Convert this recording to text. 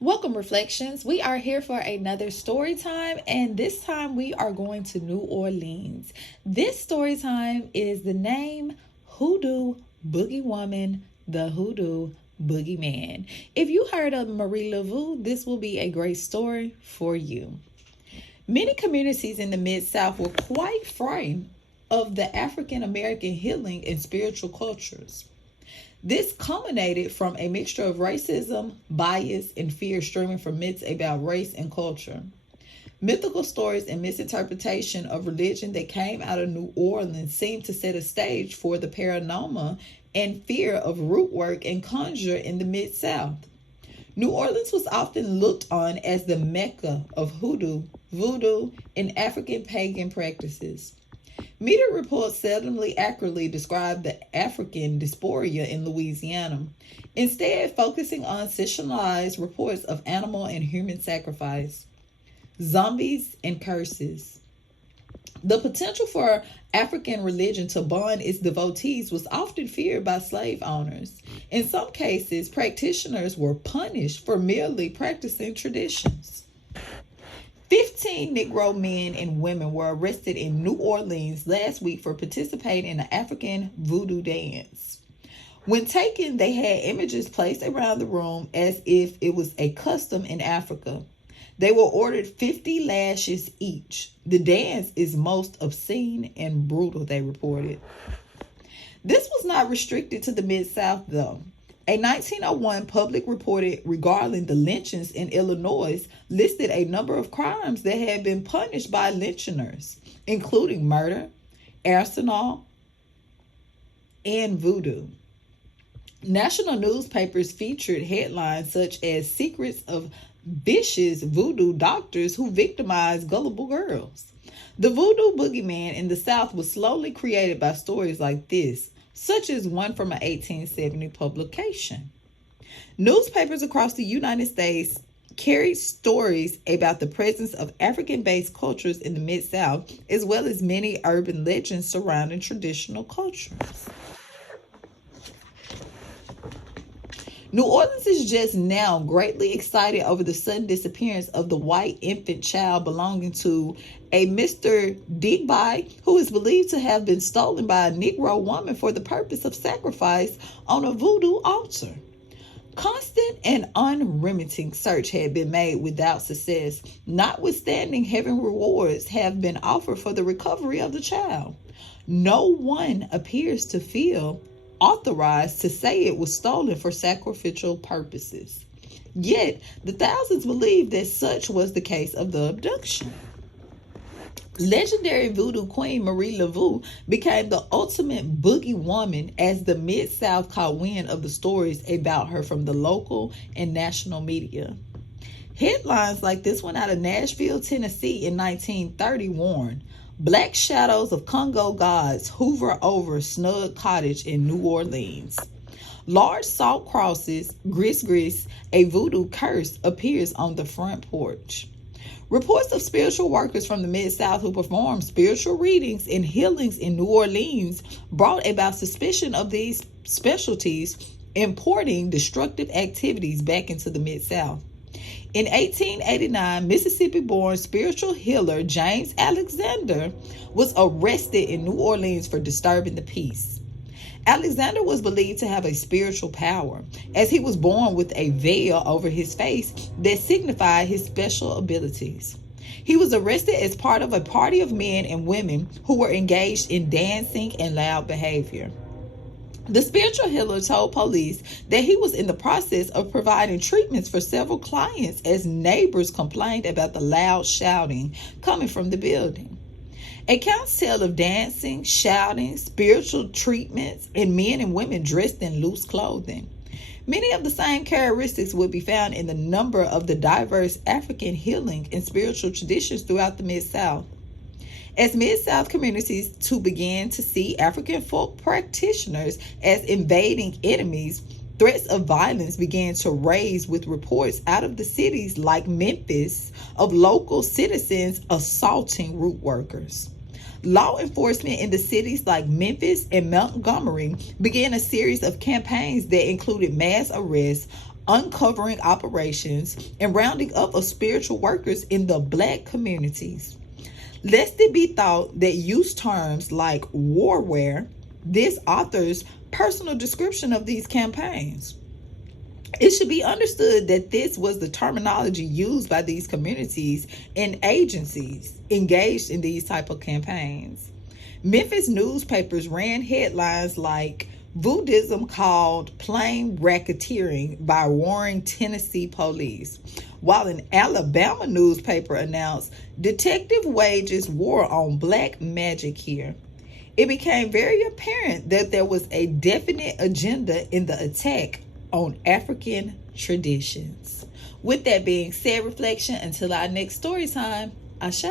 Welcome, Reflections. We are here for another story time, and this time we are going to New Orleans. This story time is the name Hoodoo Boogie Woman, the Hoodoo Boogie Man. If you heard of Marie Laveau, this will be a great story for you. Many communities in the Mid South were quite frightened of the African American healing and spiritual cultures. This culminated from a mixture of racism, bias, and fear stemming from myths about race and culture. Mythical stories and misinterpretation of religion that came out of New Orleans seemed to set a stage for the paranormal and fear of root work and conjure in the Mid South. New Orleans was often looked on as the Mecca of hoodoo, voodoo, and African pagan practices. Media reports seldomly accurately describe the African diaspora in Louisiana, instead focusing on sensationalized reports of animal and human sacrifice, zombies, and curses. The potential for African religion to bond its devotees was often feared by slave owners. In some cases, practitioners were punished for merely practicing traditions. 15 Negro men and women were arrested in New Orleans last week for participating in the African voodoo dance. When taken, they had images placed around the room as if it was a custom in Africa. They were ordered 50 lashes each. The dance is most obscene and brutal, they reported. This was not restricted to the Mid-South, though. A 1901 public report regarding the lynchings in Illinois listed a number of crimes that had been punished by lynchers, including murder, arson, and voodoo. National newspapers featured headlines such as "Secrets of Vicious Voodoo Doctors Who Victimize Gullible Girls." The voodoo boogeyman in the South was slowly created by stories like this, such as one from an 1870 publication. Newspapers across the United States carried stories about the presence of African-based cultures in the Mid-South, as well as many urban legends surrounding traditional cultures. New Orleans is just now greatly excited over the sudden disappearance of the white infant child belonging to a Mr. Digby, who is believed to have been stolen by a Negro woman for the purpose of sacrifice on a voodoo altar. Constant and unremitting search had been made without success, notwithstanding heaven rewards have been offered for the recovery of the child. No one appears to feel authorized to say it was stolen for sacrificial purposes. Yet, the thousands believe that such was the case of the abduction. Legendary voodoo queen Marie Laveau became the ultimate boogie woman as the Mid-South caught wind of the stories about her from the local and national media. Headlines like this one out of Nashville, Tennessee in 1930 warned, "Black shadows of Congo gods hover over snug cottage in New Orleans. Large salt crosses, gris gris, a voodoo curse appears on the front porch." Reports of spiritual workers from the Mid-South who performed spiritual readings and healings in New Orleans brought about suspicion of these specialties importing destructive activities back into the Mid-South. In 1889, Mississippi-born spiritual healer James Alexander was arrested in New Orleans for disturbing the peace. Alexander was believed to have a spiritual power, as he was born with a veil over his face that signified his special abilities. He was arrested as part of a party of men and women who were engaged in dancing and loud behavior. The spiritual healer told police that he was in the process of providing treatments for several clients as neighbors complained about the loud shouting coming from the building. Accounts tell of dancing, shouting, spiritual treatments, and men and women dressed in loose clothing. Many of the same characteristics would be found in the number of the diverse African healing and spiritual traditions throughout the Mid-South. As Mid-South communities too began to see African folk practitioners as invading enemies, threats of violence began to raise with reports out of the cities like Memphis of local citizens assaulting root workers. Law enforcement in the cities like Memphis and Montgomery began a series of campaigns that included mass arrests, uncovering operations, and rounding up of spiritual workers in the Black communities. Lest it be thought that use terms like warware, this author's personal description of these campaigns. It should be understood that this was the terminology used by these communities and agencies engaged in these type of campaigns. Memphis newspapers ran headlines like Voodooism called plain racketeering by warring Tennessee police, while an Alabama newspaper announced detective wages war on black magic here. It became very apparent that there was a definite agenda in the attack on African traditions. With that being said, reflection, until our next story time, Ashe.